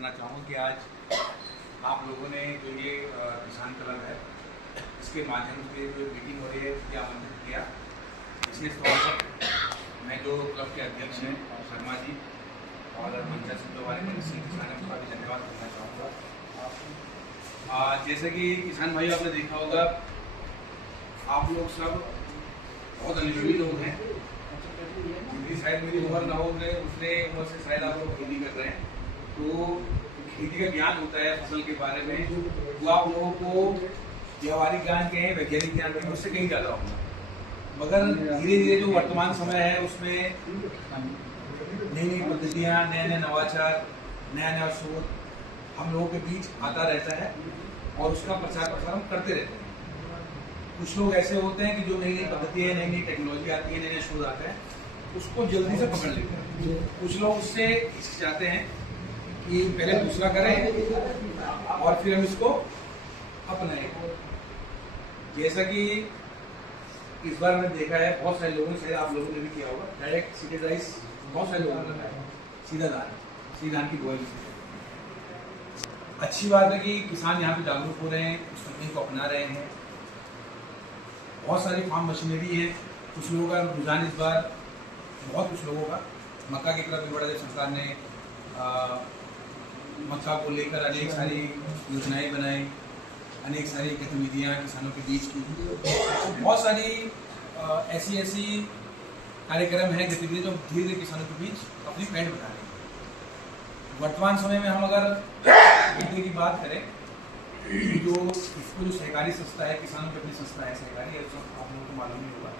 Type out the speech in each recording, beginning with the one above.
करना चाहूँगा कि आज आप लोगों ने जो ये किसान क्लब है इसके माध्यम से जो मीटिंग हो रही है इसके आमंत्रित किया। विशेष तौर पर मैं जो क्लब के अध्यक्ष हैं शर्मा जी और मंचा सिद्धू वाले किसान का भी धन्यवाद करना चाहूँगा। जैसे कि किसान भाई आपने देखा होगा, आप लोग सब बहुत अनुभवी लोग हैं, क्योंकि शायद मेरी उम्र ना हो, मैं उतने उम्र से शायद आप लोग खेती कर रहे हैं, तो खेती का ज्ञान होता है फसल के बारे में, वो आप लोगों को व्यवहारिक ज्ञान के हैं, वैज्ञानिक ज्ञान के उससे कहीं ज़्यादा होगा। मगर धीरे धीरे जो वर्तमान समय है उसमें नई नई पद्धतियाँ, नए नए नवाचार, नया नया शोध हम लोगों के बीच आता रहता है और उसका प्रचार प्रसार हम करते रहते हैं। कुछ लोग ऐसे होते हैं कि जो नई नई पद्धतियाँ, नई नई टेक्नोलॉजी आती है, नए नए शोध आते हैं, उसको जल्दी से पकड़ लेते हैं। कुछ लोग उससे चाहते हैं कि पहले दूसरा करें और फिर हम इसको अपनाएं। जैसा कि इस बार मैंने देखा है, बहुत सारे लोगों ने, शायद आप लोगों ने भी किया होगा, डायरेक्ट सीडेड राइस बहुत सारे लोगों ने लगाया, सीधा धान की बुआई। अच्छी बात है कि किसान यहाँ पे जागरूक हो रहे हैं, उस तकनीक को अपना रहे हैं। बहुत सारी फार्म मशीनरी है। कुछ लोगों का रुझान इस बार, बहुत कुछ लोगों का मक्का की तरफ भी बढ़ा। सरकार ने मक्का को लेकर अनेक सारी योजनाएं बनाई, अनेक सारी गतिविधियाँ किसानों के बीच की। बहुत सारी ऐसी कार्यक्रम है, गतिविधियाँ जो धीरे धीरे किसानों के बीच अपनी पैठ बना रही है। वर्तमान समय में हम अगर खेती की बात करें, जो इसको जो सहकारी संस्था है, किसानों की अपनी संस्था है सहकारी, आप लोगों को मालूम नहीं होगा,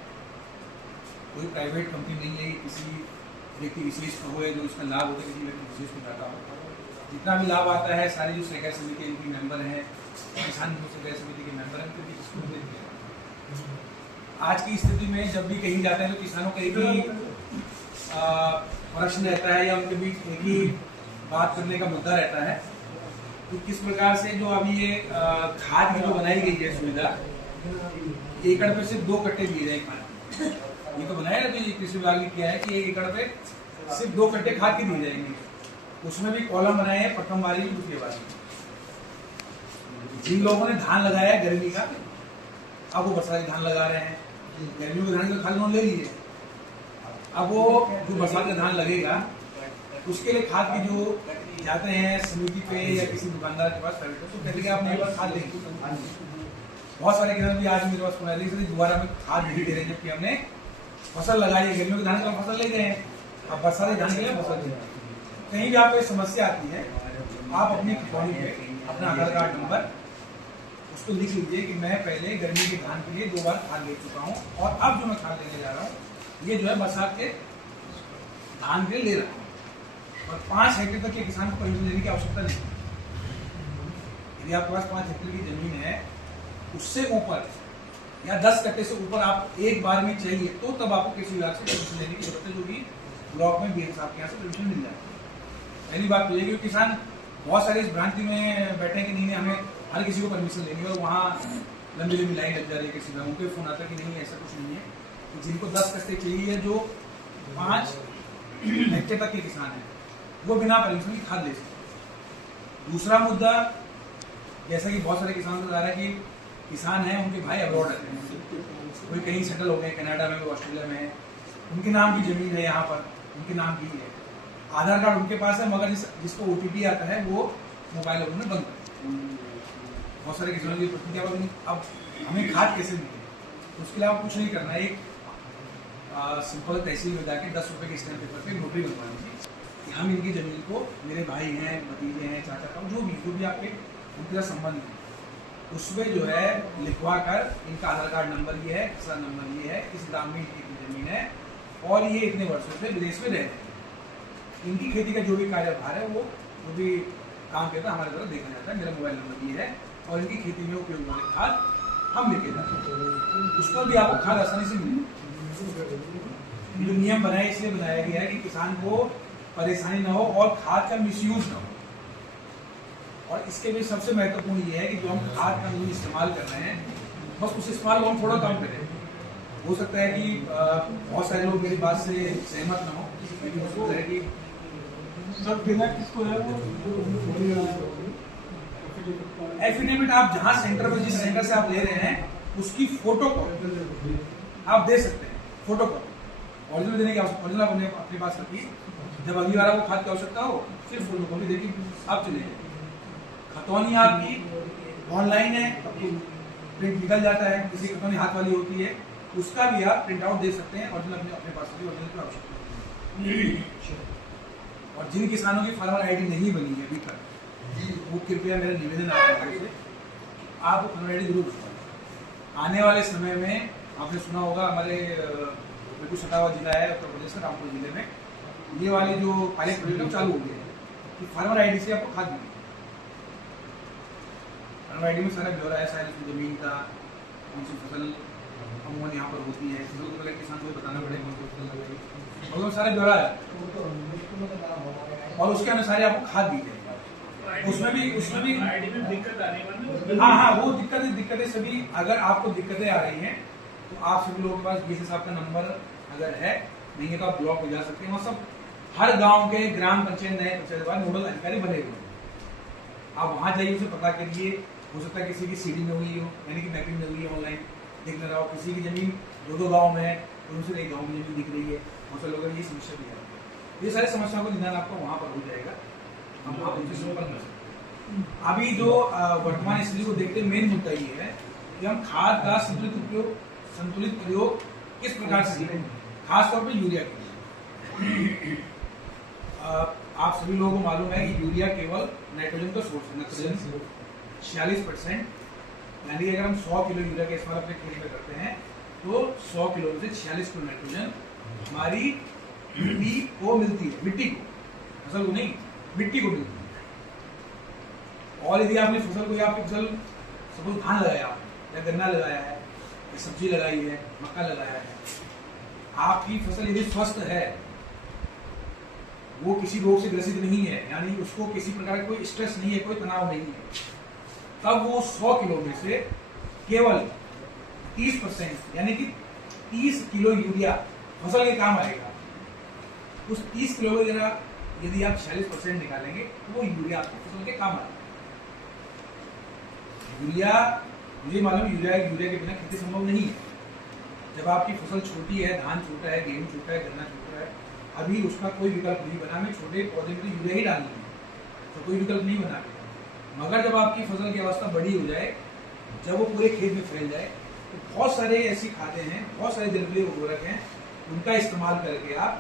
कोई प्राइवेट कंपनी नहीं है, किसी व्यक्ति विशेष का हो जो इसका लाभ होता है किसी व्यक्ति विशेष को जाता हो। जितना भी लाभ आता है सारी जो सहकारी समिति इनकी मेंबर हैं, किसान सहकारी समिति के मेंबर हैं, क्योंकि इसको देते हैं। आज की स्थिति में जब भी कहीं जाते हैं तो किसानों का एक ही प्रश्न रहता है या उनके बीच एक ही बात करने का मुद्दा रहता है कि किस प्रकार से जो अभी ये खाद की जो बनाई गई है सुविधा, एकड़ पे सिर्फ 2 कट्टे दिए जाए खाद। ये तो बनाया ना, तो ये कृषि विभाग ने किया है कि 1 एकड़ पे सिर्फ 2 कट्टे खाद के दिए जाएंगे। उसमें भी कॉलम बनाए हैं, प्रथम बारी दूसरी बारी। जिन लोगों ने धान लगाया है गर्मी का, अब वो बरसाती धान लगा रहे हैं। गर्मियों के धान का खाद उन्होंने ले लिए, अब वो जो बरसात का धान लगेगा उसके लिए खाद की जो जाते हैं समिति पे या किसी दुकानदार के पास, तो कहते हैं आप नई बार खाद लेंगे। बहुत सारे किसान भी आज मेरे पास फोन आए थे, दोबारा में खाद नहीं दे रहे, जबकि हमने फसल लगाई है, गर्मियों के धान का फसल ले गए हैं, अब बरसाती धान के लिए फसल ले। कहीं भी आपको समस्या आती है, आप अपनी खिलौनी पे अपना आधार कार्ड नंबर उसको लिख लीजिए कि मैं पहले गर्मी के धान के लिए 2 बार खाद ले चुका हूँ और अब जो मैं खाद लेने जा रहा हूँ ये जो है बरसात के धान के लिए ले रहा हूँ। और 5 हेक्टेयर तक के किसान को परमिशन देने की आवश्यकता नहीं। यदि आपके पास 5 हेक्टेयर की जमीन है, उससे ऊपर या 10 कट्टे से ऊपर आप एक बार में चाहिए तो तब आपको कृषि विभाग से परमिशन लेने की जरूरत है, जो कि ब्लॉक में बीएम साहब के यहाँ से परमिशन मिल जाए। पहली बात तो ये कि किसान बहुत सारे इस भ्रांति में बैठे कि नहीं हमें हर किसी को परमिशन लेंगे, और वहाँ लंबी लंबी लाइन लग जा रही है कृषि विभाग। उनको फोन आता है कि नहीं ऐसा कुछ नहीं है, तो जिनको 10 कट्टे चाहिए, जो 5 हेक्टेयर तक के किसान हैं, वो बिना परमिशन की खाद ले सकते। दूसरा मुद्दा, जैसा कि बहुत सारे किसानों को आ रहा है कि किसान हैं, उनके भाई अब्रॉड रहते हैं, कोई कहीं सेटल हो गए, कनाडा में, ऑस्ट्रेलिया में है, उनके नाम की जमीन है, यहाँ पर उनके नाम की है, आधार कार्ड उनके पास है, मगर जिसको OTP आता है वो मोबाइल उन्होंने बंद कर। बहुत सारे किसानों की प्रतिक्रिया, अब हमें खाद कैसे मिले, उसके लिए आप कुछ नहीं करना है, एक सिंपल तहसील में जाके 10 रुपये के स्टैम्प पेपर पे नोटरी बनवानी चाहिए कि हम इनकी जमीन को, मेरे भाई हैं, भतीजे हैं, चाचा, जो भी आपके उनके साथ संबंध है, उसमें जो है लिखवा कर इनका आधार कार्ड नंबर ये है, किसान नंबर ये है, इस ग्राम में इनकी जमीन है और ये इतने वर्षों से विदेश में रह रहे हैं, इनकी खेती का जो भी कार्यभार है वो जो भी काम करता है हमारे द्वारा देखा जाता है, मेरा मोबाइल नंबर ये है और इनकी खेती में उपयोग वाले खाद हम लेके जाते हैं। उस पर भी आपको खाद आसानी से मिलेगी। जो नियम बनाए इसलिए बनाया गया है कि किसान को परेशानी ना हो और खाद का मिसयूज ना हो। और इसके भी सबसे महत्वपूर्ण ये है कि जो हम खाद का इस्तेमाल कर रहे हैं, बस उस इस्तेमाल को हम थोड़ा कम करें। हो सकता है कि बहुत सारे लोग मेरी बात से सहमत ना हो, लेकिन हो सकता है कि सब बिना किसको है वो एफिडेविट आप जहां सेंटर पर, जिस सेंटर से आप ले रहे हैं उसकी फोटो कॉपी आप दे सकते हैं। फोटो कॉपी ओरिजिनल देने की आवश्यकता, ओरिजिनल आपने अपने पास रखिए, जब अगली बार आपको खाद की आवश्यकता हो सिर्फ फोटो कॉपी देखिए आप चले जाइए। खतौनी आपकी ऑनलाइन है, प्रिंट निकल जाता है, किसी खतौनी हाथ वाली होती है उसका भी आप प्रिंट आउट दे सकते हैं, ओरिजिनल अपने पास रखिए, ओरिजिनल की आवश्यकता नहीं। और जिन किसानों की फार्मर आईडी नहीं बनी है अभी तक, वो कृपया मेरा निवेदन आप फार्मर आईडी जरूर बनवाएं। आने वाले समय में आपने सुना होगा हमारे बिल्कुल सटा हुआ जिला है उत्तर प्रदेश का रामपुर जिले में, ये वाले जो पायलट प्रोजेक्ट चालू हो गए हैं कि फार्मर आईडी से आपको खाद मिलेगी। फार्मर आईडी में सारा ब्यौरा है, शायद उसकी जमीन का, कौन सी फसल अमूमन यहाँ पर होती है, फसल को किसान को बताना पड़ेगा, और सारा ब्यौरा है और उसके अनुसार आपको खाद दी जाएगी। उसमें भी दिक्कत आने वाली। हाँ, वो दिक्कतें सभी, अगर आपको दिक्कतें आ रही हैं तो आप सभी लोगों के पास बीसी साहब का नंबर अगर है, नहीं है तो आप ब्लॉक में जा सकते हैं। वहाँ सब हर गांव के ग्राम पंचायत नए पंचायत वाले नोडल अधिकारी बने हुए हैं, आप वहाँ जाइए, उसे पता करिए। हो सकता है किसी की सीडी में हुई हो, यानी कि मैपिंग में हुई है, ऑनलाइन देख रहा हो, किसी की जमीन दो गाँव में है, उनसे एक गाँव की जमीन दिख रही है, बहुत से लोगों ने ये समस्या भी है। ये सारी समस्याओं का निदान आपका वहाँ पर हो जाएगा, हम आप उनसे संपर्क कर सकते हैं। अभी जो वर्तमान स्थिति को देखते मेन मुद्दा ये है कि हम खाद का संतुलित प्रयोग किस प्रकार से करें, खासतौर पर यूरिया के लिए। आप सभी लोगों को मालूम है कि यूरिया केवल नाइट्रोजन का सोर्स है, नाइट्रोजन 46%, यानी अगर हम 100 किलो यूरिया का इस्तेमाल अपने खेत में करते हैं तो 100 किलो में से 46 किलो नाइट्रोजन हमारी मिट्टी को मिलती है, मिट्टी को, फसल को नहीं, मिट्टी को मिलती है। और यदि आपने फसल को, आपकी फसल सपोज धान लगाया आपने, या गन्ना लगाया है, या सब्जी लगाई है, मक्का लगाया है, आपकी फसल यदि स्वस्थ है, वो किसी रोग से ग्रसित नहीं है, यानी उसको किसी प्रकार का कोई स्ट्रेस नहीं है, कोई तनाव नहीं है, तब वो 100 किलो में से केवल 30% यानी कि 30 किलो यूरिया फसल के काम आएगा। उस 30 किलो में यदि आप 46% निकालेंगे तो वो यूरिया आपकी फसल के काम आएगा। यूरिया, मुझे मालूम यूरिया के बिना खेती संभव नहीं है। जब आपकी फसल छोटी है, धान छोटा है, गेहूं छोटा है, गन्ना छोटा है, अभी उसका कोई विकल्प नहीं बना, मैं छोटे पौधे में तो यूरिया ही डालनी है, तो कोई विकल्प नहीं बना। मगर जब आपकी फसल की अवस्था बड़ी हो जाए, जब वो पूरे खेत में फैल जाए, तो बहुत सारे ऐसी खादें हैं, बहुत सारे जलविले उर्वरक हैं, उनका इस्तेमाल करके आप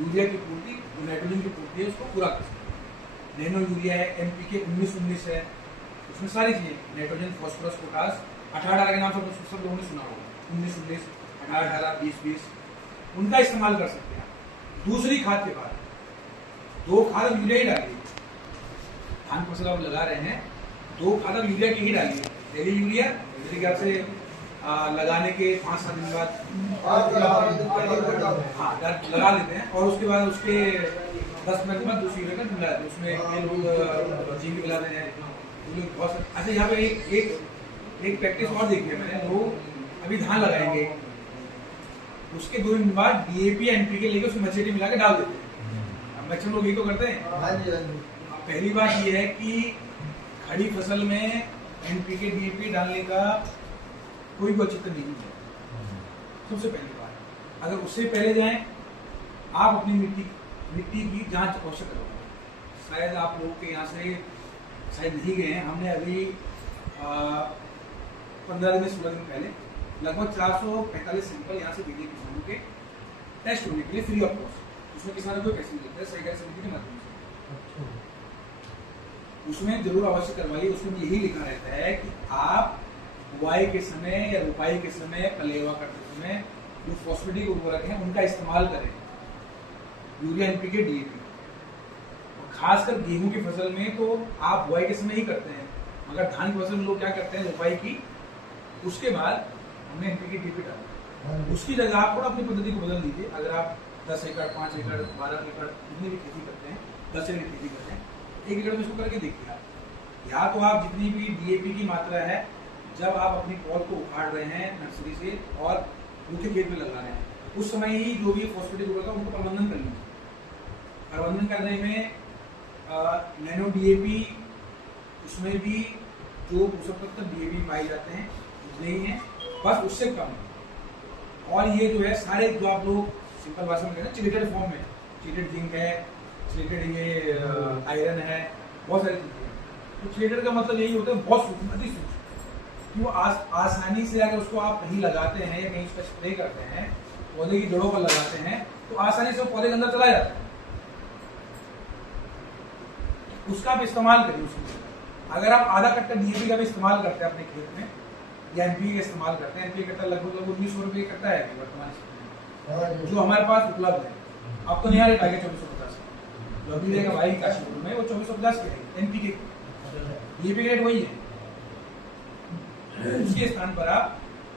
यूरिया की पूर्ति, नाइट्रोजन की पूर्ति है, उसको पूरा कर सकते हैं। नैनो यूरिया है, NPK 19-19 है, उसमें सारी चीजें, नाइट्रोजन, फॉस्फोरस, पोटास, 18 के नाम से सब लोगों ने सुना होगा, 19-19, 18, 20-20, उनका इस्तेमाल कर सकते हैं। दूसरी खाद के बाद 2 खाद हम यूरिया ही डालिए। धान फसल आप लगा रहे हैं, 2 खाद हम यूरिया की ही डालिए। डेली यूरिया मेरे ख्याल से लगाने के 5-7 दिन बाद हाँ लगा लेते हैं, और उसके बाद उसके 10 मिनट के बाद दूसरी यूरिया मिला देते हैं। उसमें जिंक मिला देते हैं। अच्छा, यहाँ पे एक प्रैक्टिस और देखी है मैंने, लोग अभी धान लगाएंगे, उसके 2 दिन बाद DAP NPK लेके उसमें मचेटी मिला के डाल देते हैं। बच्चे लोग ये तो करते हैं। पहली बात ये है कि खड़ी फसल में NPK DAP डालने का कोई भी औचित्य नहीं है। सबसे पहली बात, अगर उससे पहले जाएं, आप अपनी मिट्टी की जांच अवश्य करवाएं। शायद आप लोग के यहाँ से शायद नहीं गए हैं, हमने अभी 15 दिन 16 दिन पहले लगभग 445 सैंपल यहाँ से भेजे किसानों के टेस्ट होने के लिए फ्री ऑफ कॉस्ट। उसमें किसानों को पैसे मिलते हैं सहकारी समिति के माध्यम से। उसमें जरूर अवश्य करवाइए। उसमें यही लिखा रहता है कि आप बुआई के समय या रोपाई के समय, पलेवा करते समय जो फॉस्फेटिक उर्वरक हैं उनका इस्तेमाल करें, यूरिया, NPK, DAP। और खासकर गेहूं की फसल में तो आप बुआई के समय ही करते हैं, मगर धान की फसल में लोग क्या करते हैं, रोपाई की उसके बाद हमने NPK DAP डाला, उसकी जगह आप थोड़ा अपनी पद्धति को बदल दीजिए। अगर आप 10 एकड़, 5 एकड़, 12 एकड़ जितनी भी खेती करते हैं, 10 एकड़ खेती करते हैं, 1 एकड़ में इसको करके देखिए आप। या तो आप जितनी भी DAP की मात्रा है, जब आप अपनी पौध को उखाड़ रहे हैं नर्सरी से और मुख्य खेत में लगा रहे हैं, उस समय ही जो भी फॉस्फेटिक उर्वरक है उनको प्रबंधन कर लीजिए। प्रबंधन करने में नैनो डीएपी, उसमें भी जो पोषक तत्व डीएपी पाए जाते हैं उतने ही हैं, बस उससे कम है। और ये जो है सारे जो आप लोग सिंपल भाषा में कहते हैं चिलेटेड फॉर्म में, चिलेटेड जिंक है, चिलेटेड ये आयरन है, बहुत सारी चीजें हैं। तो चिलेटेड का मतलब यही होता है बहुत सूक्ष्म, अति सूक्ष्म, कि वो आसानी से अगर उसको आप कहीं लगाते हैं या कहीं उसका स्प्रे करते हैं, पौधे की जड़ों पर लगाते हैं, तो आसानी से वो पौधे के अंदर चला जाता है। उसका आप इस्तेमाल करिए। उसको अगर आप आधा कट्टा डीएपी का भी इस्तेमाल करते हैं अपने खेत में, या एनपीके का इस्तेमाल करते हैं, एनपीके कट्टा लगभग 1900 रुपये कट्टा है वर्तमान स्थिति में जो हमारे पास उपलब्ध है। अब तो नया रेट आ गया 2450, जो अभी रहेगा भाई काशीपुर में वो 2450 के रहेगा एनपीके, डीएपी का रेट वही है। उसके स्थान पर आप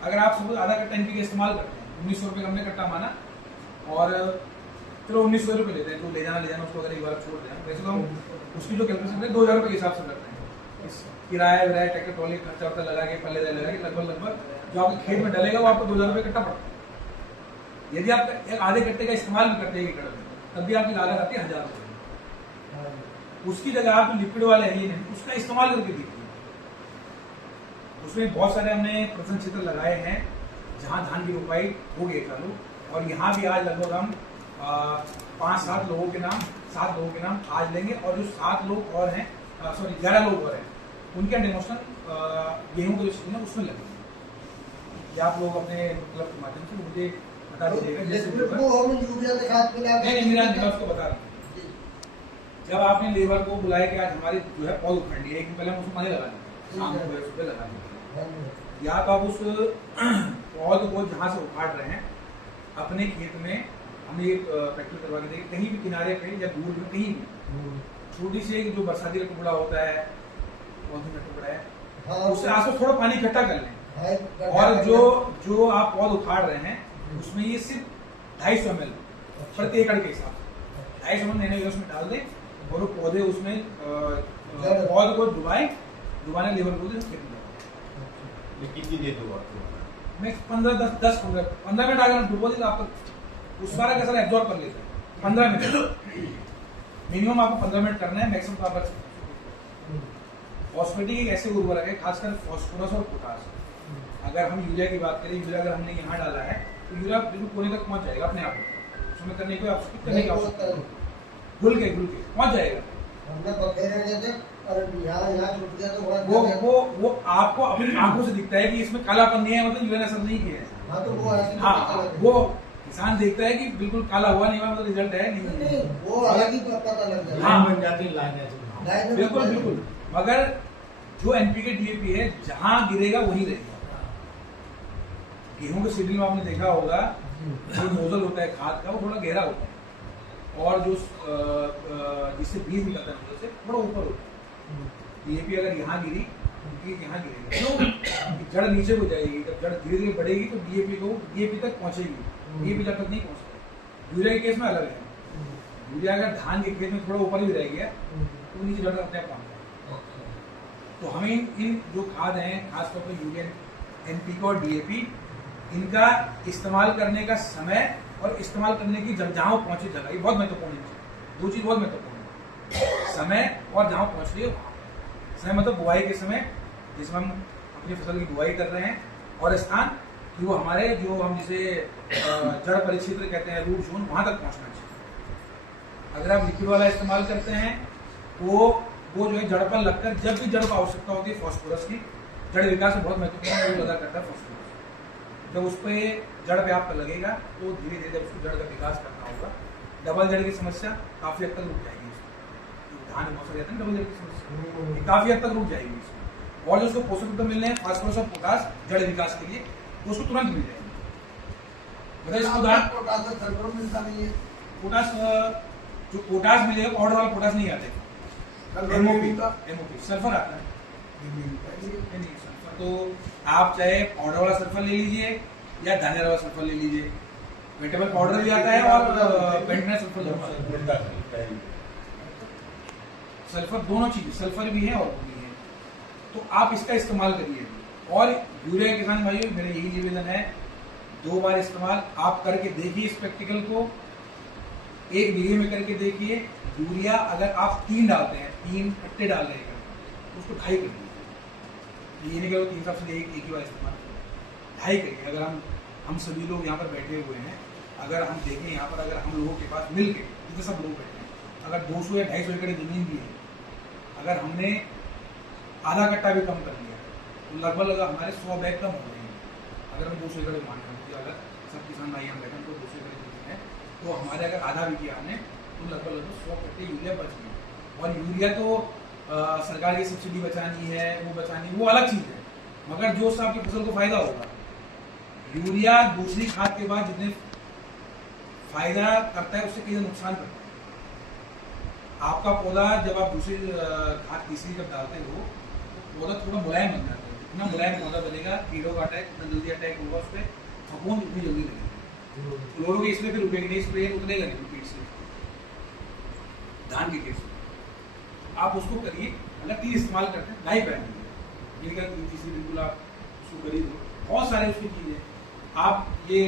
अगर आप सपोज आधा कट्टा एनपीके इस्तेमाल करते हैं, 1900 रुपये हमने कट्टा माना, और चलो 1900 रुपये लेते हैं, तो ले जाना उसको अगर एक बार छोड़ दें, वैसे तो हम उसकी जो कैलकुलेशन है 2000 रुपये के हिसाब से करते हैं। किराया विराया ट्रैक्टर ट्रॉली खर्चा वर्चा लगा के पल्ले लगा के लगभग जो आपके खेत में डलेगा वो आपको 2000 रुपये कट्टा पड़ता है। यदि आप आधे कट्टे का इस्तेमाल भी करते हैं एकड़ में, तब भी आपकी लागत आती है 1000 रुपये। उसकी जगह आप लिक्विड वाले है उसका इस्तेमाल करके देखिए। उसमें बहुत सारे हमने प्रसन्न क्षेत्र लगाए हैं जहां धान की रोपाई हो गई चालू, और यहाँ भी आज लगभग हम 5-7 लोगों के नाम 7 लोगों के नाम आज लेंगे, और जो 7 लोग और हैं, सॉरी 11 लोग और हैं, उनके डेमोस्ट्रेशन गेहूं के जो सीजन है उसमें लगेंगे। या आप लोग अपने क्लब के माध्यम से मुझे बता दीजिएगा। नहीं, उसको बता रहा हूँ। जब आपने लेबर को बुलाया कि आज हमारे जो है पौध उखड़ लिए, एक दिन पहले हम उसको पानी लगा दें, शाम को सुबह लगा दें, या तो आप उस पौध को जहाँ से उखाड़ रहे हैं अपने खेत में हमने एक प्रैक्टिस करवा के देखिए, कहीं भी किनारे पे या दूर में कहीं भी छोटी सी जो बरसाती का टुकड़ा होता है, पौधे का टुकड़ा है, उससे आसपास थोड़ा पानी इकट्ठा कर लें, और जो आप पौध उखाड़ रहे हैं उसमें ये सिर्फ 250 ml प्रति एकड़ के हिसाब से 250 ml नैनो उसमें डाल दें, और वो पौधे उसमें पौध को डुबाने लेबर को कितनी देर दो मैं 15 मिनट अगर डुबो दी तो आपको उस सारा का सारा एब्जॉर्ब कर लेते हैं। 15 मिनट मिनिमम आपको 15 मिनट करना है, मैक्सिमम तो आप रख सकते हैं। फॉस्फेटिक एक ऐसे उर्वरक है, खासकर फॉस्फोरस और पोटास। अगर हम यूरिया की बात करें, यूरिया अगर हमने यहाँ डाला है तो यूरिया बिल्कुल कोने तक पहुंच जाएगा अपने आप, उसमें करने की आवश्यकता घुल के पहुंच जाएगा। वो आपको अपनी आंखों से दिखता है कि इसमें कालापन नहीं है, मतलब यूरिया ने असर नहीं किया है। हाँ, वो किसान देखता है कि बिल्कुल काला हुआ नहीं हुआ, मतलब रिजल्ट है नहीं, वो अलग ही पता लग जाता है। हाँ, बन जाते हैं, बिल्कुल। मगर जो एनपीके डीएपी है जहां गिरेगा वहीं रहेगा। गेहूं के सीजन में आपने देखा होगा जो नोजल होता है खाद का वो थोड़ा गहरा होता है, और जो जिससे बीज निकलता है उससे थोड़ा ऊपर होता है। डीएपी अगर यहाँ गिरी बीज यहाँ गिरेगा, क्यों? जड़ नीचे को जाएगी, जब जड़ धीरे धीरे बढ़ेगी तो डीएपी तक पहुंचेगी, डीएपी जब तक नहीं पहुंचता। यूरिया के केस में अलग है। यूरिया अगर धान के खेत में थोड़ा ऊपर भी रह गया तो नीचे जड़ अपने आप पहुंच जाएगा। तो हमें इन जो खाद हैं, खासतौर पर यूरिया, एनपीके और डीएपी, इनका इस्तेमाल करने का समय और इस्तेमाल करने की जहाँ पहुंचे जगह, ये बहुत महत्वपूर्ण है। 2 चीज बहुत महत्वपूर्ण है, समय और जहाँ पहुंच रही है वहाँ। समय मतलब बुआई के समय जिसमें हम अपनी फसल की बुआई कर रहे हैं, और स्थान कि वो हमारे जो हम जिसे जड़ परिक्षेत्र कहते हैं, रूट जोन, वहां तक पहुंचना चाहिए। अगर आप लिक्विड वाला इस्तेमाल करते हैं वो जो है जड़ पर लगकर, जब भी जड़ को आवश्यकता होती है फॉस्फोरस की, जड़ विकास में बहुत महत्वपूर्ण रोल अदा करता है फॉस्फोरस। जब उस पर जड़ पे आपका लगेगा तो धीरे धीरे जब उसको जड़ का विकास करना होगा, डबल जड़ की समस्या काफी हद तक रुक जाएगी। धान में बहुत जाते हैं डबल जड़ की समस्या काफी हद तक रुक जाएगी इसमें, और जो उसको पोषक तत्व मिलने हैं फास्फोरस और पोटास जड़ विकास के लिए, तो उसको तुरंत मिल जाएगी। पोटास जो पोटास मिलेगा पाउडर वाला पोटास नहीं आता है, एमओपी सल्फर आता है। नहीं, सल्फर तो आप चाहे पाउडर वाला सल्फर ले लीजिए या दानेदार वाला सल्फर ले लीजिए, वेटेबल पाउडर भी आता है और बेंटोनाइट सल्फर, सल्फर दोनों चीज, सल्फर भी है और वो भी है, तो आप इसका इस्तेमाल करिए। और यूरिया किसान भाइयों मेरा यही निवेदन है, 2 बार इस्तेमाल आप करके देखिए इस प्रैक्टिकल को, 1 बीघे में करके देखिए, यूरिया अगर आप 3 डालते हैं, 3 कट्टे डाल रहे हैं तो उसको 2.5 कर दीजिए। ये नहीं कि 3 सबसे एक ही बार इस्तेमाल करें, 2.5 करिए। अगर हम सभी लोग यहाँ पर बैठे हुए हैं, अगर हम देखें यहाँ पर, अगर हम लोगों के पास मिल के जितने सब लोग बैठे हैं, अगर 200 या 250 एकड़ ज़मीन भी है, अगर हमने आधा कट्टा भी कम कर लिया तो लगभग हमारे 100 बैग कम हो जाएंगे। अगर हम 200 एकड़ मान रहे हैं, अगर सब किसान भाई हम बैठे तो 200 एकड़ ज़मीन है, तो हमारे अगर आधा भी किया हमने तो लगभग 100 कट्टे यूरिया बच गए। और यूरिया तो सरकार की सब्सिडी बचानी है, वो बचानी, वो अलग चीज़ है, मगर जो उससे आपकी फसल को फायदा होगा। यूरिया दूसरी खाद के बाद जितने फायदा करता है उससे कई नुकसान करता है। आपका पौधा जब आप दूसरी खाद तीसरी जब डालते हो तो पौधा थोड़ा मुलायम बन जाता है। इतना मुलायम पौधा बनेगा, कीड़ों का अटैक इतना जल्दी अटैक होगा उस पर, फफूंद इतनी जल्दी लगेगी। लोगों के इसमें फिर रुकेगी नहीं, स्प्रे उतरेगा नहीं कीट से, धान के कीट से। आप उसको करिए, अगर 3 इस्तेमाल करते हैं 2.5 पैन दीजिए, 3 तीसरी बिल्कुल आप उसको करिए। बहुत सारे उसकी चीज़ें, आप ये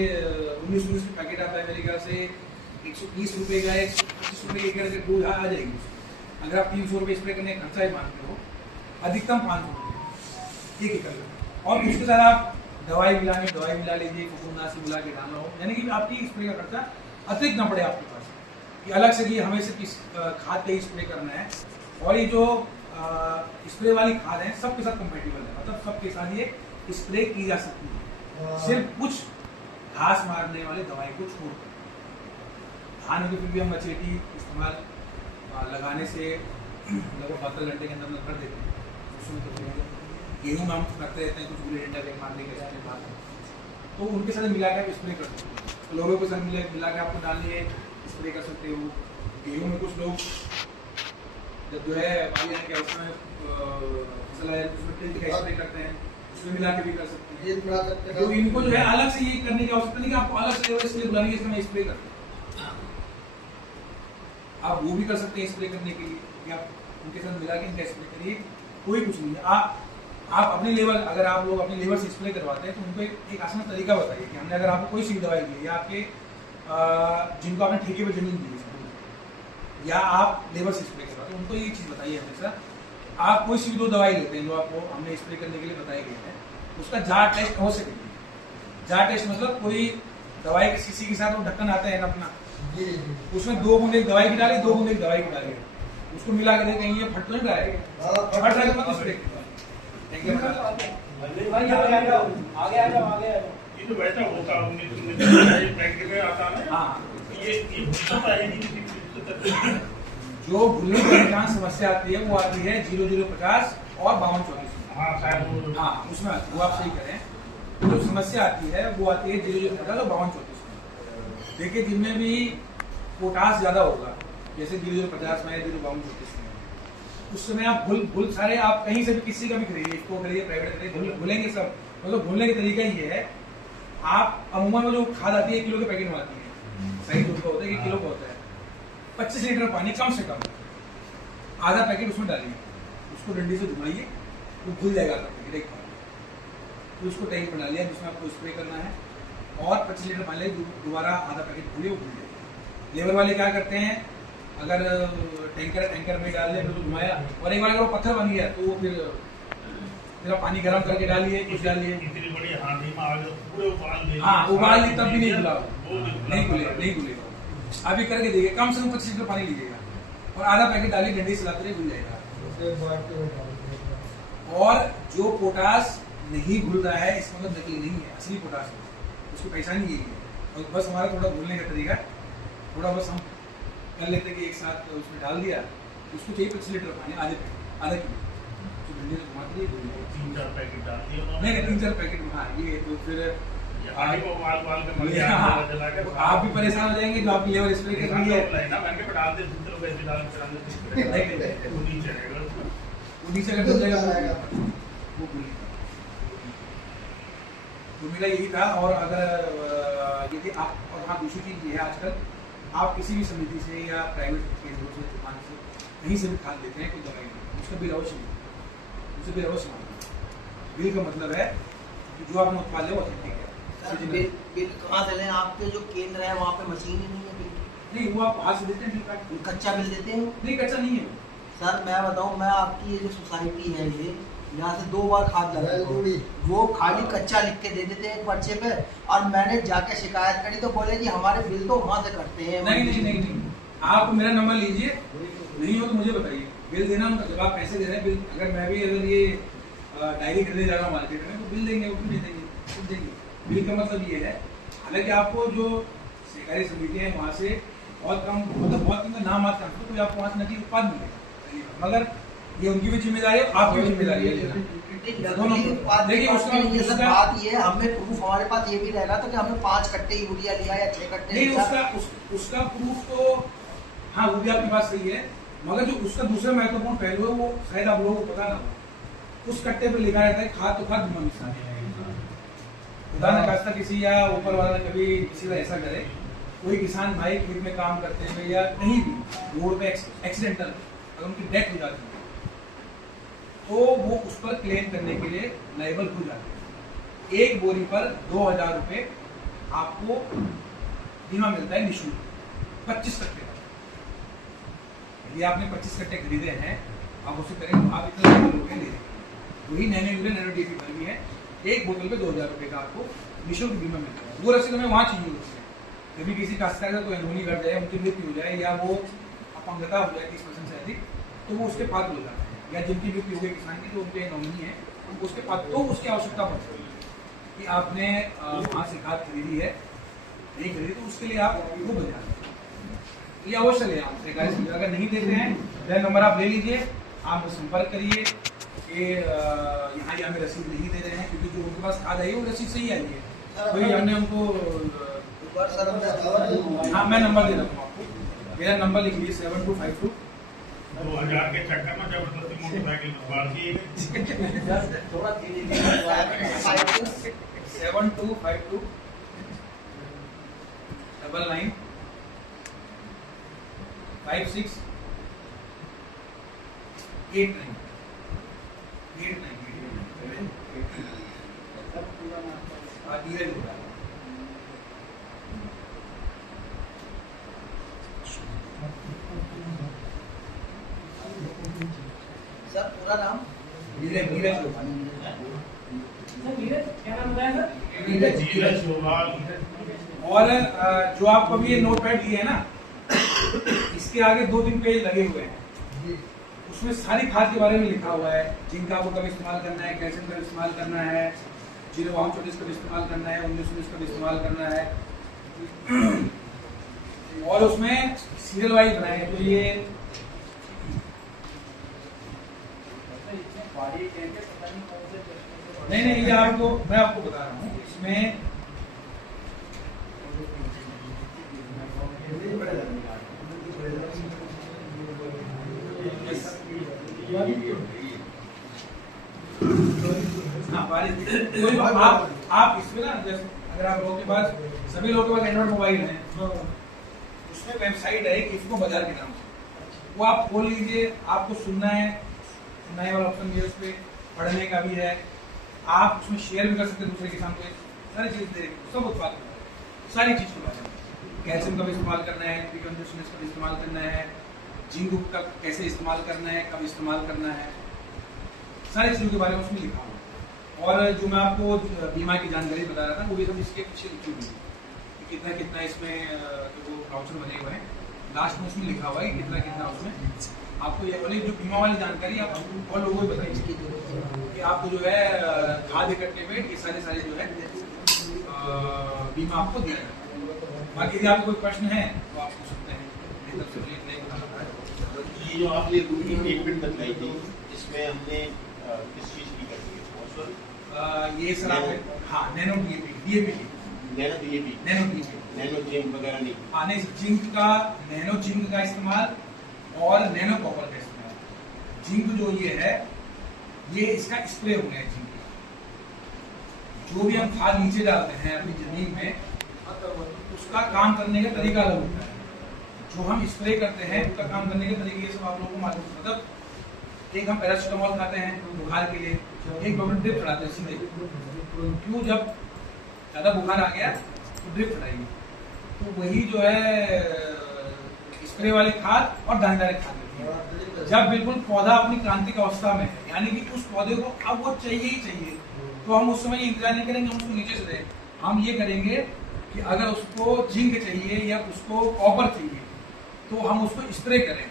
19 के पैकेट आता है मेरे ख्याल से 130 रुपये का, 125 रुपये एकड़ के डोज आ जाएगी उसकी। अगर आप 300 रुपये स्प्रे करने का खर्चा ही मानते हो, अधिकतम 500 रुपये 1 एकड़ में, और उसके साथ आप दवाई मिला लीजिए, फफूंदनाशी मिला के डालना हो, यानी कि आपकी स्प्रे का खर्चा अतिरिक्त ना पड़े आपके पास, कि अलग से कि हमें सिर्फ इस खाद का ही स्प्रे करना है। और ये जो स्प्रे वाली खाद है सबके साथ कंपेटिबल है, मतलब सबके साथ ये स्प्रे की जा सकती है, सिर्फ कुछ घास मारने वाले दवाई को छोड़कर। धान में फिर भी हम मचेटी इस्तेमाल लगाने से लगभग 72 घंटे के अंदर कर देते हैं, उसमें तो गेहूँ में हम करते रहते हैं कुछ गुले डंडा के मारने के बाद, तो उनके साथ मिला कर स्प्रे कर सकते हो, फ्लोरो के साथ मिला के आपको डालने स्प्रे कर सकते हो। गेहूँ में कुछ लोग जब जो है उसमें फसल है उसमें टिल्ट का स्प्रे करते हैं, उसमें मिला के भी कर सकते हैं। तो इनको जो है अलग से ये करने की आवश्यकता नहीं कि आपको अलग से इसलिए बुलाने की इसमें स्प्रे करते हैं, आप वो भी कर सकते हैं स्प्रे करने के लिए, या उनके साथ मिला के इनका स्प्रे करिए, कोई कुछ नहीं है। आप अपने लेवल, अगर आप लोग अपने लेवल से स्प्रे करवाते हैं तो उनको एक आसान तरीका बताइए कि हमने अगर आपको कोई सी दवाई दी है, या आपके जिनको आपने ठेके पर जमीन दी है या आप लेबर से स्प्रे करवाते हैं, उनको ये चीज़ बताइए हमेशा, आप कोई सी भी 2 दवाई लेते हैं जो आपको हमने स्प्रे करने के लिए बताए गए हैं, उसका जार टेस्ट अवश्य करिए। जार टेस्ट मतलब कोई दवाई के शीशी के साथ वो ढक्कन आता है ना अपना, उसमें 2 बूंद एक दवाई की डाली, 2 बूंद एक दवाई की डाली, उसको मिला के देखें ये फट तो नहीं रहा है, फट रहा है तो स्प्रे ये तो वैसा होता है प्रैक्टिस में आता है। हाँ, जो भूलने की अधिकांश समस्या आती है वो आती है 0050 और 5234। हाँ, उसमें वो आप सही करें। जो समस्या आती है वो आती है 0050 और 5234। देखिए जिनमें भी पोटास ज्यादा होगा, जैसे 0050 में 5234 में, उस समय आप भूल सारे आप कहीं से भी किसी का भी खरीदिए, इसको खरीदिए, प्राइवेट खरीदिए, भूलेंगे सब। मतलब भूलने का तरीका ये है, आप अमूमन में जो खाद आती है 1 किलो के पैकेट में आती है, सही दूध का होता है, 1 किलो का होता है, 25 लीटर पानी कम से कम, आधा पैकेट उसमें डालिए, उसको डंडी से घुमाइए, वो भूल जाएगा आधा पैकेट एक बार, तो उसको टैंक बना लिया जिसमें आपको स्प्रे करना है, और 25 लीटर पानी दोबारा आधा पैकेट खोलिए, वो भूल जाएगा। लेबर वाले क्या करते हैं, अगर टैंकर में डाल दिया, फिर तो घुमाया, और एक बार अगर वो पत्थर बन गया तो वो फिर पानी गर्म करके डालिए, कुछ डालिए, इतनी बड़ी हांडी में आगे पूरे उबाल दे, हाँ उबाल दी तब भी नहीं खुला, नहीं खुलेगा। अभी करके देखिए, कम से कम 25 लीटर पानी लीजिएगा और आधा पैकेट डालिए, डंडी से लाते रहिए, घुल जाएगा। और जो पोटास नहीं घुल रहा है इसका मतलब नकली नहीं है, असली पोटास है, उसकी पहचान यही है। और बस हमारा थोड़ा घुलने का तरीका, थोड़ा बस हम कर लेते कि एक साथ उसमें डाल दिया, उसको चाहिए 25 लीटर पानी, आधा किलो, तो डंडी से घुमाते रहिए, घुल जाएगा। 3-4 पैकेट डाल दिए, नहीं 3-4 पैकेट, हाँ ये तो फिर आप भी परेशान हो जाएंगे, जो आपकी लेवल स्प्रे कर रही है नीचे का जाएगा वो भूल। तो मेरा यही था। और अगर यदि आप, और हाँ दूसरी चीज़ ये है, आजकल आप किसी भी समिति से या प्राइवेट केंद्रों से, दुकान से, कहीं से भी खाद लेते हैं, कोई दवाई नहीं, उसका बिल अवश्य नहीं, उससे बिल अवश्य मांगना। बिल का मतलब है कि जो आपने उत्पाद है वो ऑथेंटिक है। बिल कहाँ से लें? आपके जो केंद्र है वहाँ पे मशीन ही नहीं है बिल। नहीं वो आप हाथ से देते हैं बिल काट के? कच्चा बिल देते हो? नहीं कच्चा नहीं है। सर मैं बताऊं, मैं आपकी ये जो सोसाइटी है ये यहाँ से 2 बार खाद लगा दी। वो खाली कच्चा लिख के दे देते हैं एक पर्चे पे, और मैंने जाके शिकायत करी तो बोले जी हमारे बिल तो वहाँ से कटते हैं। नहीं आप मेरा नंबर लीजिए, नहीं हो तो मुझे बताइए। बिल देना उनका, जब आप पैसे दे रहे हैं बिल, अगर मैं भी अगर ये डायरी खरीदने जा रहा हूँ मार्केट में तो बिल देंगे, वो क्यों नहीं देंगे? खुद देंगे। बिल का मतलब ये है, हालांकि आपको जो सहकारी समितियाँ हैं वहाँ से बहुत कम, मतलब बहुत कम नाम आता है तो आपको वहाँ से नकली उत्पाद मिलेगा, मगर ये उनकी भी जिम्मेदारी है, आपकी भी जिम्मेदारी है लेना। देखिए उसका बात ये है, हमें प्रूफ हमारे पास ये भी रहना था कि हमने 5 कट्टे यूरिया लिया या 6 कट्टे। नहीं उसका प्रूफ तो हाँ वो भी आपके पास सही है, मगर जो उसका दूसरा महत्वपूर्ण पहलू है वो शायद आप लोगों को पता ना हो। उस कट्टे पर लिखा रहता है खाद तो खाद बीमा मिश्रण। खुदा न खास्ता किसी या ऊपर वाला कभी किसी का ऐसा करे, कोई किसान भाई खेत में काम करते हुए या कहीं भी रोड पे एक्सीडेंटल अगर उनकी डेथ हो जाती है तो वो उस पर क्लेम करने के लिए लायबल हो जाते हैं। एक बोरी पर 2000 रुपए आपको बीमा मिलता है निःशुल्क, 25 कट्टे का। यदि आपने 25 कट्टे खरीदे हैं, आप उसे करें तो आप इतने रुपए ले रहे हैं। वही नैनो यूरिया नैनो डीएपी पर भी है, एक बोतल पे 2000 रुपए का आपको निःशुल्क बीमा मिलता है। वो रसीद हमें वहाँ चाहिए होती है। कभी किसी काश्तकार का कोई अनहोनी घट जाए, उनकी मृत्यु हो जाए या वो अपंगता हो जाए 30% से अधिक, तो वो उसके पात्र हो जाते हैं, या जिनकी मृत्यु हो गई किसान की जो उनके नॉमिनी है उसके पात्र, तो उसकी आवश्यकता पड़ती है कि आपने वहाँ से खाद खरीदी है, नहीं खरीदी तो उसके लिए आप वो बजा ये अवश्य ले आप सहकारी समिति। अगर नहीं देते हैं तो नंबर आप ले लीजिए, आप संपर्क करिए कि यहाँ ये हमें रसीद नहीं दे रहे हैं, क्योंकि जो उनके पास खाद आई है वो रसीद सही आई है, वही हमने उनको। हाँ मैं नंबर दे रहा हूँ आपको, मेरा नंबर लिख लीजिए 7252 2000 के चक्कर में जबरदस्ती मोटरसाइकिल बाढ़ दी 7252 99 56 89 धीरज होगा। सर पूरा नाम? धीरज क्या नाम बताया सर? धीरज गोपाल। और जो आपको अभी ये नोट पैड दिए है ना, इसके आगे 2-3 पेज लगे हुए हैं, उसमें सारी खाद के बारे में लिखा हुआ है। जिंक आपको कब इस्तेमाल करना है, कैल्शियम कब इस्तेमाल करना है, 0-140 कब इस्तेमाल करना है, 19-19 कब इस्तेमाल करना है, और उसमें सीरियल वाइज बनाए हैं। तो ये नहीं ये आपको मैं आपको बता रहा हूँ, इसमें हाँ कोई आप इसमें ना, जैसे अगर आप लोगों के पास, सभी लोगों के पास एंड्रॉइड मोबाइल है, उसमें वेबसाइट है किसको बाजार के नाम से, वो आप खोल लीजिए। आपको सुनना है, सुनने वाला ऑप्शन भी है, उस पर पढ़ने का भी है, आप उसमें शेयर भी कर सकते हैं दूसरे किसान को, सारी चीज दे, सब उत्पाद सारी चीज के बारे में, कैल्शियम कब इस्तेमाल करना है, कब इस्तेमाल करना है, जिंक का कैसे इस्तेमाल करना है, कब इस्तेमाल करना है, सारी चीज़ों के बारे में उसमें लिखा हुआ। और जो मैं आपको बीमा की जानकारी बता रहा था वो भी सब इसके पीछे लिखी हुई है, कितना कितना इसमें जो वाउचर बने हुए हैं, लास्ट में उसमें लिखा हुआ है कितना कितना उसमें आपको ये वाली जो बीमा वाली जानकारी आप और लोगों को बताइए कि आपको जो है खाद इकट्ठे में ये सारे जो है बीमा आपको दिया जाए। बाकी यदि आपको कोई प्रश्न है तो आप पूछ सकते हैं, मेरी तरफ से नहीं बताना है। ये जो आपने रूटीन ट्रीटमेंट बताई थी, इसमें हमने किस चीज़ की करती है फॉस्फोरस? ये सर आप हाँ नैनो डीएपी नैनो जिंक वगैरह नहीं? हाँ नहीं, जिंक का, नैनो जिंक का इस्तेमाल और नैनो कॉपर का इस्तेमाल। जिंक जो ये है ये इसका स्प्रे हो गया जिंक, जो भी हम खाद नीचे डालते हैं अपनी जमीन में उसका काम करने का तरीका अलग होता है, जो हम स्प्रे करते हैं उसका काम करने के तरीके ये सब आप लोगों को मालूम है। मतलब एक हम पैरासीटामोल खाते हैं बुखार के लिए, एक डॉक्टर ड्रिप चढ़ाते हैं सीधे, क्यों, जब ज्यादा बुखार आ गया तो ड्रिप चढ़ाइए। तो वही जो है स्प्रे वाली खाद और दानेदार खाद देते हैं। जब बिल्कुल पौधा अपनी क्रांतिक अवस्था में है, यानी कि उस पौधे को अब वो चाहिए ही चाहिए, तो हम उस समय इंतजार नहीं करेंगे, हम उसको नीचे से दें। हम ये करेंगे कि अगर उसको जिंक चाहिए या उसको कॉपर चाहिए तो हम उसको स्प्रे करें।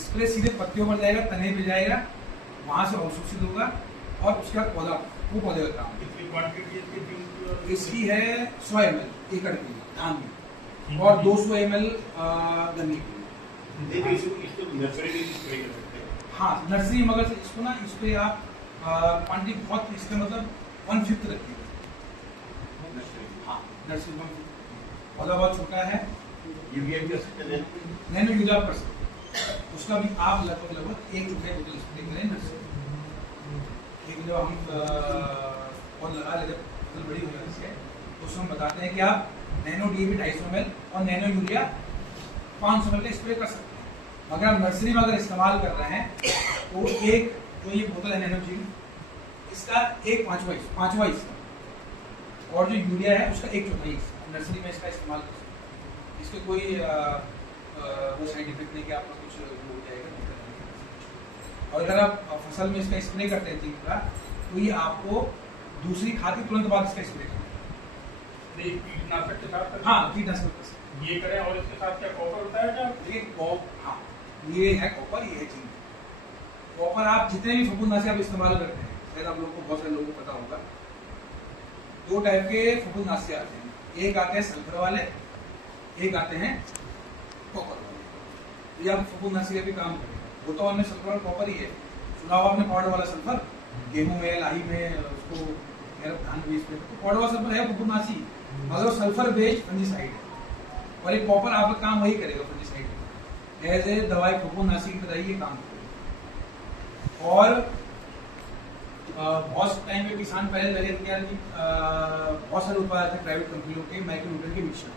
स्प्रे सीधे पत्तियों पर जाएगा, तने पे जाएगा, वहां से अवशोषित होगा और उसके बाद पौधा वो पौधे का काम। कितनी क्वांटिटी इसकी है 100 ml एकड़ के लिए धान में और 200 ml गन्ने के लिए। नहीं, इसको नर्सरी में स्प्रे कर सकते हैं। हाँ, नर्सरी मगर इसको ना इस पे आप क्वांटिटी बहुत, इसका मतलब 1/5 रखिए। हाँ, नर्सरी 1/5 पौधा बहुत छोटा है। यूरिया भी कर सकते हैं, नैनो यूरिया कर सकते, उसका भी आप लगभग 1 रुपये बोतल स्प्रे करें नर्सरी। एक जब हम पौधा लगा लेते फसल बड़ी हो जाती है तो उसमें हम बताते हैं कि आप नैनो DAP 250 ml और नैनो यूरिया 500 ml का स्प्रे कर सकते हैं। अगर आप नर्सरी में अगर इस्तेमाल कर रहे हैं तो एक जो ये बोतल है नैनो जिंक, इसका 1/5 हिस्सा और जो यूरिया है उसका 1/4 हिस्सा नर्सरी में इसका इस्तेमाल कर सकते हैं। इसके कोई वो साइड इफेक्ट नहीं कि आपका कुछ हो जाएगा। और अगर आप फसल में इसका स्प्रे करते हैं जिंक का, तो ये आपको दूसरी खाद के तुरंत बाद इसका स्प्रे करना है। कीटनाशक के साथ हाँ, कीटनाशक कर सकते हैं। ये करें। और इसके साथ क्या कॉपर होता है क्या? हाँ, ये है कॉपर, ये है जिंक। कॉपर आप जितने भी फफूंदनाशी आप इस्तेमाल करते हैं, शायद आप लोगों को बहुत सारे लोगों को पता होगा, 2 टाइप के फफूंदनाशी आते हैं। एक आते हैं सल्फर वाले, एक आते हैं कॉपर वाले। ये आप फफूंदनाशी का भी काम करें, वो तो हमने सल्फर और कॉपर ही है। चुना हुआ आपने पाउडर वाला सल्फर, गेहूं में, लाही में, उसको धान बीज में, तो पाउडर वाला सल्फर है फफूंदनाशी, मगर सल्फर बेस्ड फंजीसाइड है। और एक कॉपर आपका काम वही करेगा फंजीसाइड एज ए दवाई फफूंदनाशी की तरह ये काम करेगा। और बहुत टाइम में किसान पहले लगे थे यार कि बहुत सारे उत्पाद थे प्राइवेट कंपनियों के माइक्रोन्यूट्रिएंट के मिश्रण,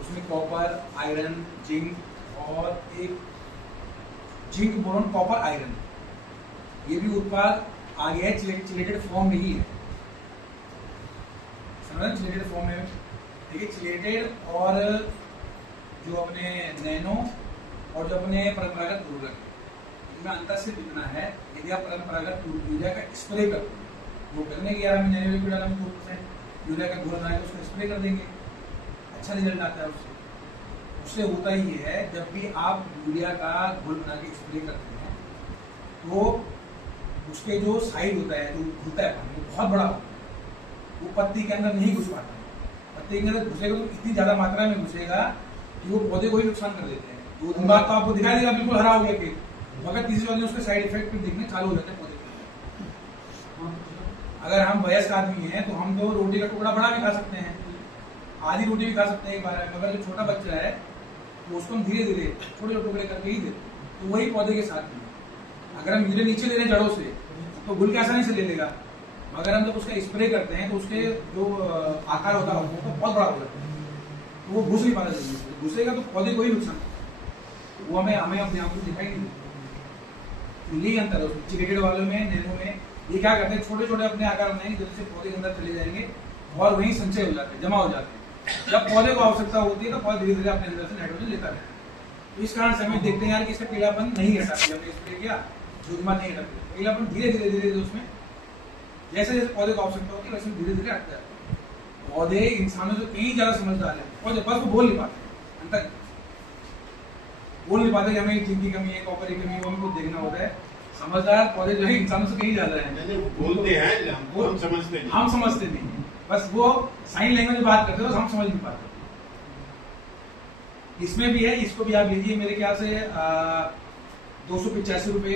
उसमें कॉपर, आयरन, जिंक और एक जिंक, बोरॉन, कॉपर, आयरन, ये भी उत्पाद आ गया है चिलेटेड फॉर्म में ही है। समझ, चिलेटेड फॉर्म में देखिए, चिलेटेड और जो अपने नैनो और जो अपने परंपरागत उर्वरक, इनमें अंतर सिर्फ इतना है, यदि आप परंपरागत यूरिया का स्प्रे करते हैं, वो करने के 11 में नैनो लिक्विड डाला 2% यूरिया का घोल बना के उसको स्प्रे कर देंगे, अच्छा रिजल्ट आता है उससे। उससे होता ही ये है, जब भी आप यूरिया का घोल बना के स्प्रे करते हैं तो उसके जो साइड होता है, जो घुलता है पानी, वो बहुत बड़ा होता है, वो पत्ती के अंदर नहीं घुस पाता है। पत्ती के अंदर घुसेगा तो इतनी ज्यादा मात्रा में घुसेगा कि वो पौधे को ही नुकसान कर देते हैं। 2 दिन बाद तो आपको दिखाई देगा बिल्कुल हरा हो गया खेत, मगर तीसरी बार उसके साइड इफेक्ट दिखने चालू हो जाते हैं पौधे के। अगर हम वयस्क आदमी हैं तो हम तो रोटी का टुकड़ा बड़ा भी खा सकते हैं, आधी रोटी भी खा सकते हैं एक बार में, मगर जो छोटा बच्चा है तो उसको हम धीरे धीरे छोटे छोटे टुकड़े करके ही देते हैं। तो वही पौधे के साथ भी, अगर हम यूरिया नीचे ले रहे हैं जड़ों से तो घुल के आसानी से ले लेगा, मगर हम जब उसका स्प्रे करते हैं तो उसके जो आकार होता है वो तो बहुत बड़ा हो जाता है, तो वो घुस नहीं पाता जल्दी से, घुसेगा तो पौधे को ही नुकसान, वो हमें अपने आप को दिखाई नहीं देता। तो यही अंतर है उसमें, चिलेटेड वालों में, नैनो में ये क्या करते हैं, छोटे छोटे अपने आकार बनाएंगे, जल्दी से पौधे के अंदर चले जाएंगे और वहीं संचय हो जाते हैं, जमा हो जाते हैं। जब पौधे को आवश्यकता होती है तो पौधा धीरे धीरे अपने अंदर से नाइट्रोजन लेता रहता है। तो इस कारण से हमें देखते हैं यार कि इसका पीलापन नहीं हटाती, हमने स्प्रे किया, जुगमा नहीं हटाती, पीलापन धीरे धीरे धीरे धीरे उसमें जैसे जैसे पौधे को आवश्यकता होती है वैसे धीरे धीरे हटता है। पौधे इंसानों से कहीं ज्यादा समझदार है, पौधे बस वो बोल नहीं पाते, अंतर बोल नहीं पाते कि हमें जिंक की कमी है, कॉपर की कमी है, वो हमको देखना होता है। समझदार पौधे जो है इंसानों से कहीं ज्यादा है, बोलते हैं, हम समझते नहीं, हम समझते नहीं, बस वो साइन लैंग्वेज में बात करते हो, हम समझ नहीं पाते। इसमें भी है, इसको भी आप लीजिए, मेरे ख्याल से 285 रुपए,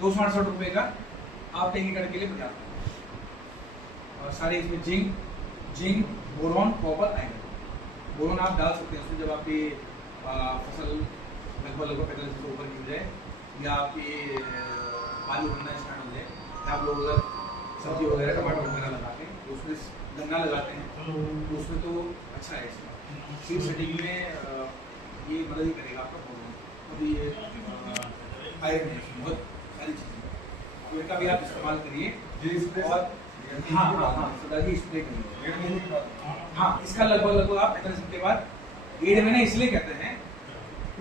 268 रुपए का आप 1 एकड़ के लिए पर्याप्त है। और सारे इसमें zinc, boron, copper, iron. Boron आप डाल सकते हैं उसमें जब आपकी फसल लगभग 45 से ऊपर की हो जाए, या आपकी आलू बनना स्टार्ट हो जाए, या आप लोग अगर सब्जी वगैरह, टमाटर वगैरह लगा के उसमें गन्ना लगाते हैं तो उसमें तो अच्छा है। इसमें सीड सेटिंग में ये मदद ही करेगा आपका बोरॉन, और ये आयरन है, बहुत सारी चीज़ें, तो इनका भी आप इस्तेमाल करिए। और हाँ, सदा जी स्प्रे करिए। हाँ, इसका लगभग आप 45 दिन के बाद डेढ़ महीने इसलिए कहते हैं,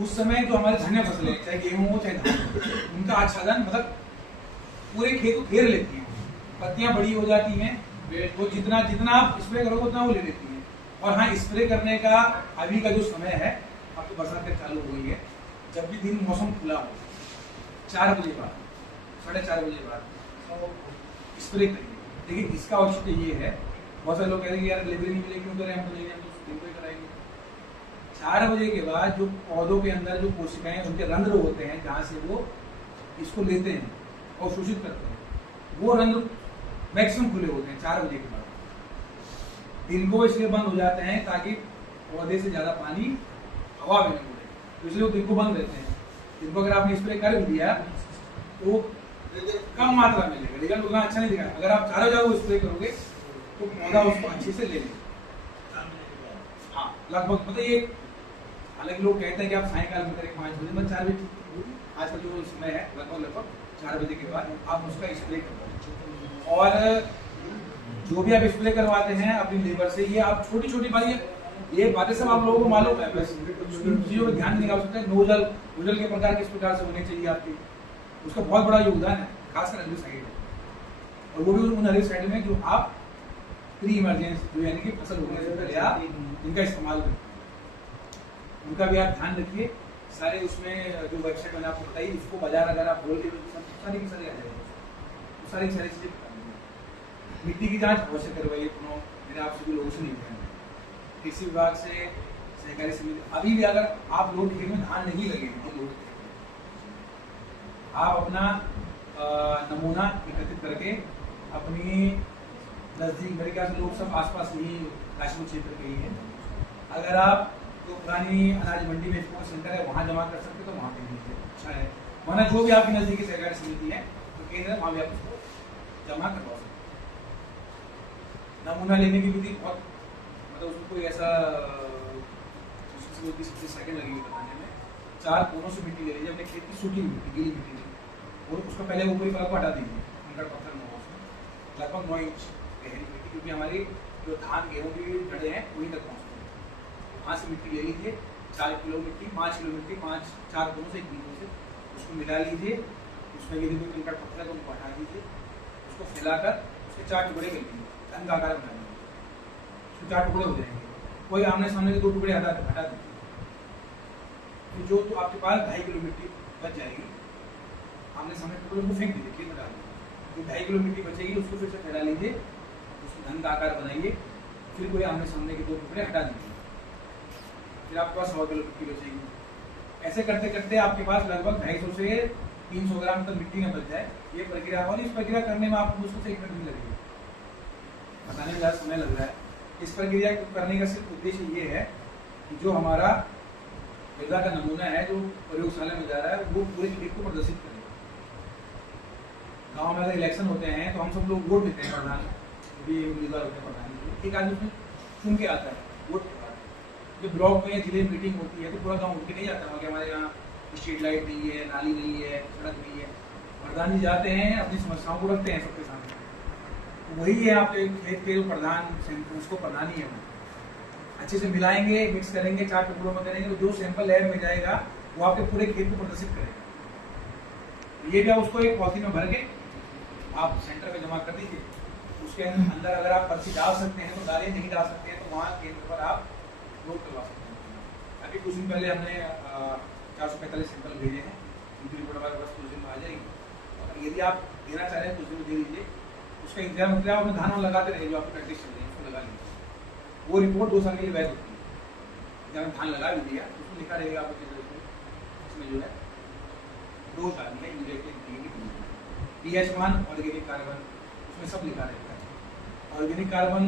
उस समय जो हमारे धान्य फसलें, चाहे गेहूं हो चाहे धान, उनका आच्छादन मतलब पूरे खेत को घेर लेती हैं, पत्तियां बड़ी हो जाती हैं, वो जितना जितना आप स्प्रे करोगे उतना वो ले लेती हैं। और हाँ, स्प्रे करने का अभी का जो समय है, अब तो बरसात तक चालू हो गई है, जब भी दिन मौसम खुला हो 4 बजे बाद, 4:30 बजे बाद स्प्रे करिए। देखिए इसका औचित्य ये है, बहुत सारे लोग कह रहे हैं कि यार डिलीवरी नहीं मिलेगी, क्यों करें, हम तो नहीं, हम तो दिन को ही कराएंगे। 4 बजे के बाद जो पौधों के अंदर जो कोशिकाएं, उनके रंध्र होते हैं जहाँ से वो इसको लेते हैं और शोषित करते हैं, वो रंध्र मैक्सिमम खुले होते हैं 4 बजे के बाद। दिन को इसलिए बंद हो जाते हैं ताकि पौधे से ज्यादा पानी हवा में नहीं उड़े, तो इसलिए वो दिन को बंद रहते हैं। दिन को अगर आपने स्प्रे कर दिया तो कम मात्रा में लेगा, रिजल्ट उतना अच्छा नहीं दिखा। अगर आप 4 बजे वो स्प्रे करोगे तो पौधा उसको अच्छे से ले लेगा। हाँ, लगभग मतलब ये, हालांकि लोग कहते हैं कि आप सायकाल में करें 5 बजे, 4 बजे आज का जो समय है लगभग 4 बजे के बाद आप उसका स्प्रे करो। और जो भी आप स्प्रे करवाते हैं अपनी लेबर से, ये आप छोटी छोटी बातें, ये बातें सब आप लोगों को मालूम है, बस इन चीजों पर ध्यान देने सकते हैं। नोजल के प्रकार किस प्रकार से होने चाहिए आपके, उसका बहुत बड़ा योगदान है, खासकर हेर्बिसाइड में। और वो भी उन हेर्बिसाइड में जो आप प्री इमरजेंसी, जो यानी कि फसल होने से पहले आप इनका इस्तेमाल करें, उनका भी आप ध्यान रखिए। सारे उसमें जो वेबसाइट मैंने आपको बताई, उसको बाजार अगर आप बोल के सारी की सारी आ जाएगी, सारी चीजें। मिट्टी की जांच अवश्य करवाइए, मेरे आप सभी लोगों से नहीं है, कृषि विभाग से, सहकारी समिति। अभी भी अगर आप लोग खेत में धान नहीं लगे, आप अपना नमूना एकत्रित करके अपनी नजदीक, मेरे ख्याल से लोग सब आसपास ही काशीपुर क्षेत्र के ही है, अगर आप जो पुरानी अनाज मंडी में एक्सपोर्ट सेंटर है वहाँ जमा कर सकते तो वहाँ पे लीजिए, अच्छा है। वरना जो भी आपकी नजदीकी सहकारी समिति है तो केंद्र है, वहाँ भी आप उसको जमा करवा सकते। नमूना लेने की विधि बहुत, मतलब उसमें कोई ऐसा सबसे सेकंड लगेगी बताने में। 4 कोनों से मिट्टी ले लीजिए, अपने खेत की सूखी मिट्टी, गीली मिट्टी, और उसको पहले ऊपरी परत को हटा दीजिए, उनका पत्थर न हो, लगभग 9 इंच गहरी मिट्टी, क्योंकि हमारी जो धान गेहूँ की जड़ें हैं वहीं तक पहुँचती हैं। वहाँ से मिट्टी ले लीजिए, 4 किलो मिट्टी, 5 किलो मिट्टी, 4 कोनों से 1 बीघे से उसको मिला लीजिए, उसमें यदि कोई कंकड़ पत्थर है तो उनको हटा दीजिए, उसको फैलाकर उसके 4 टुकड़े कर लीजिए, धन का आकार बना लीजिए, उसके 4 टुकड़े हो जाएंगे। कोई आमने सामने के 2 टुकड़े हटा दीजिए, तो जो तो आपके पास 2.5 किलो मिट्टी बच जाएगी, आमने सामने टुकड़े को फेंक दीजिए, खेत में डाल दीजिए, जो 2.5 किलो मिट्टी बचेगी उसको फिर से फैला लीजिए, उसको धन का आकार बनाइए, फिर कोई आमने सामने के 2 टुकड़े हटा दीजिए, फिर आपके पास 100 किलो मिट्टी बचेगी। ऐसे करते करते आपके पास लगभग 250 से 300 ग्राम तक मिट्टी में बच जाए। ये प्रक्रिया, और इस प्रक्रिया करने में आपको मुश्किल से 1 मिनट नहीं लगेगी, बताने में ज़्यादा समय लग रहा है। इस प्रक्रिया को करने का सिर्फ उद्देश्य ये है कि जो हमारा मृदा का नमूना है जो प्रयोगशाला में जा रहा है वो पूरे खेत को प्रदर्शित करेगा। गाँव में अगर इलेक्शन होते हैं तो हम सब लोग वोट देते हैं, प्रधान भी उम्मीदवार होते हैं प्रधान के, एक आदमी उसमें चुन के आता है वोट के बाद। जब ब्लॉक में या जिले में मीटिंग होती है तो पूरा गाँव उठ के नहीं जाता वहाँ कि हमारे यहाँ स्ट्रीट लाइट नहीं है, नाली नहीं है, सड़क नहीं है। प्रधान जी जाते हैं, अपनी समस्याओं को रखते हैं सबके सामने। तो वही है आपके खेत के जो प्रधान, उसको प्रधानी है, अच्छे से मिलाएंगे, मिक्स करेंगे, 4 टुकड़ों में करेंगे, तो जो सैंपल लैब में जाएगा वो आपके पूरे खेत को प्रदर्शित करेगा। ये भी आप उसको एक पॉलिथीन में भर के आप सेंटर में जमा कर दीजिए। उसके अंदर अगर आप पर्ची डाल सकते हैं तो डालिए, नहीं डाल सकते हैं तो वहाँ केंद्र पर आप नोट करवा सकते हैं। अभी कुछ दिन पहले हमने 445 सैंपल भेजे हैं, उनकी रिपोर्ट हमारे पास कुछ दिन में आ जाएगी। और यदि आप देना चाह रहे हैं कुछ दिन में दे दीजिए, उसका इंतजाम मतलब आप धान लगाते रहिए, जो आपकी प्रैक्टिस चल रही है उसको लगा लीजिए। वो रिपोर्ट 2 साल के लिए वैध होती है। जब धान लगा भी दिया उसमें लिखा रहेगा आपको इसमें जो है डोज डालनी है, pH-मान, ऑर्गेनिक कार्बन, उसमें सब लिखा रहता है। ऑर्गेनिक कार्बन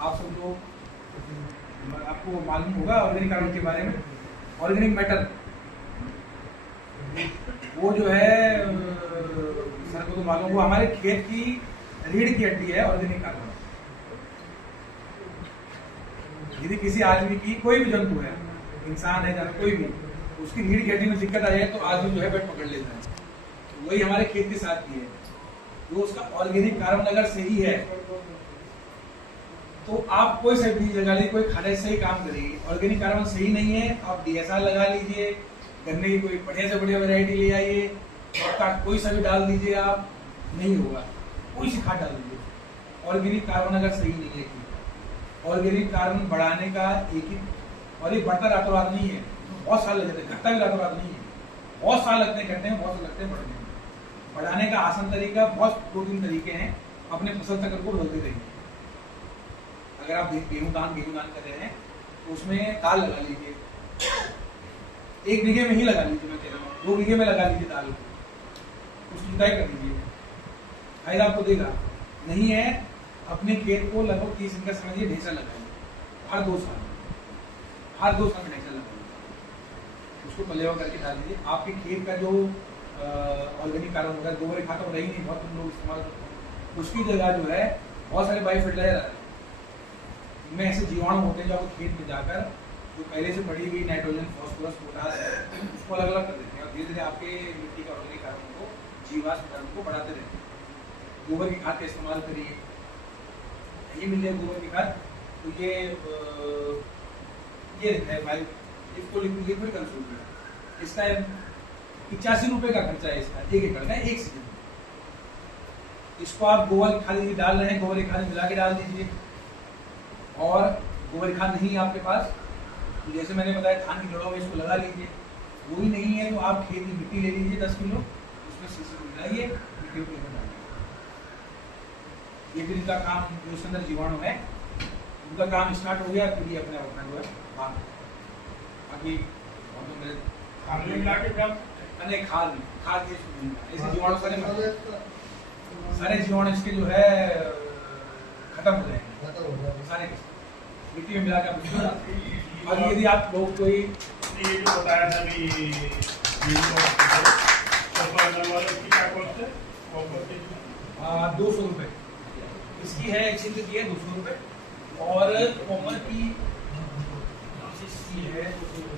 आप सब लोग, आपको मालूम होगा ऑर्गेनिक कार्बन के बारे में। ऑर्गेनिक मैटर वो जो है सर को तो मालूम, वो हमारे खेत की रीढ़ की हड्डी है। ऑर्गेनिक कार्बन यदि किसी आदमी की, कोई भी जंतु है, इंसान है जानवर कोई भी, उसकी रीढ़ की हड्डी में दिक्कत आ जाए तो आदमी जो है पेट पकड़ लेता है। तो वही हमारे खेत के साथ भी है। जो उसका ऑर्गेनिक कार्बन अगर सही है तो आप कोई सा बीज लगा लीजिए, कोई खाद सही काम करेगी। ऑर्गेनिक कार्बन सही नहीं है, आप DSR लगा लीजिए, गन्ने की कोई बढ़िया से बढ़िया वैरायटी ले आइए, आपका कोई सा भी डाल दीजिए, आप नहीं होगा। कोई सी खाद डाल दीजिए, ऑर्गेनिक कार्बन अगर सही नहीं है कि ऑर्गेनिक कार्बन बढ़ाने का एक ही, और ये बढ़ता रातों रात नहीं है, बहुत साल लग जाते हैं, घटता भी रातों रात नहीं है, बहुत साल लगते हैं घटने में, बहुत साल लगते हैं बढ़ने में। बढ़ाने का आसान तरीका, बहुत 2-3 तरीके हैं, अपने फसल चक्र को बदलते रहिए। अगर आप गेहूं दान कर रहे हैं तो उसमें दाल लगा लीजिए, 1 बीघे में ही लगा लीजिए, मैं कह रहा हूँ 2 बीघे में लगा लीजिए दाल, उसकी जुताई कर लीजिए, फायदा आपको देगा। नहीं है, अपने खेत को लगभग 30 दिन का समझिए ढेसा लगाइए, हर 2 साल में ढेसा लगाइए, उसको पलेवा करके डाल दीजिए। आपके खेत का जो ऑर्गेनिक कार्बन होगा, गोबर खाद तो रही नहीं, बहुत लोग इस्तेमाल करते हैं, उसकी जगह जो है बहुत सारे बायो फर्टिलाइजर में ऐसे जीवाणु होते हैं जो आपको खेत में जाकर जो पहले से पड़ी हुई नाइट्रोजन, फास्फोरस, पोटास है, उसको अलग अलग कर देते हैं और धीरे धीरे आपके मिट्टी का ऑर्गेनिक कार्बन को, जीवाश्म कार्बन को बढ़ाते रहते हैं। गोबर की खाद का इस्तेमाल करिए, नहीं मिल जाए गोबर की खाद तो ये रहता है भाई, इसको लिक्विड कंसोल, इसका 85 रुपए का खर्चा है इसका, 1 एकड़ का 1 सीजन। इसको आप गोबर की खाद डाल रहे हैं, गोबर की खाद मिला के डाल दीजिए। और गोबर खाद नहीं है आपके पास तो जैसे मैंने बताया धान की जड़ों में इसको लगा लीजिए, वो भी नहीं है तो आप खेत की मिट्टी ले लीजिए 10 किलो, उसमें सीसी मिलाइए, मिट्टी को लेकर डालिए। ये फिर इनका काम, जो उसके अंदर जीवाणु है उनका काम स्टार्ट हो गया, फिर ये अपने अपना जो है बाकी खाद में मिला के क्या अनेक खाद ऐसे जीवाणु सारे जीवाणु इसके जो है खत्म हो जाएंगे सारे मिट्टी में मिला कर। और यदि आप लोग कोई ये जो बताया था कि क्या कॉस्ट है 200 रुपये इसकी है, छिद्र की है 200 रुपये, और कॉपर की है 200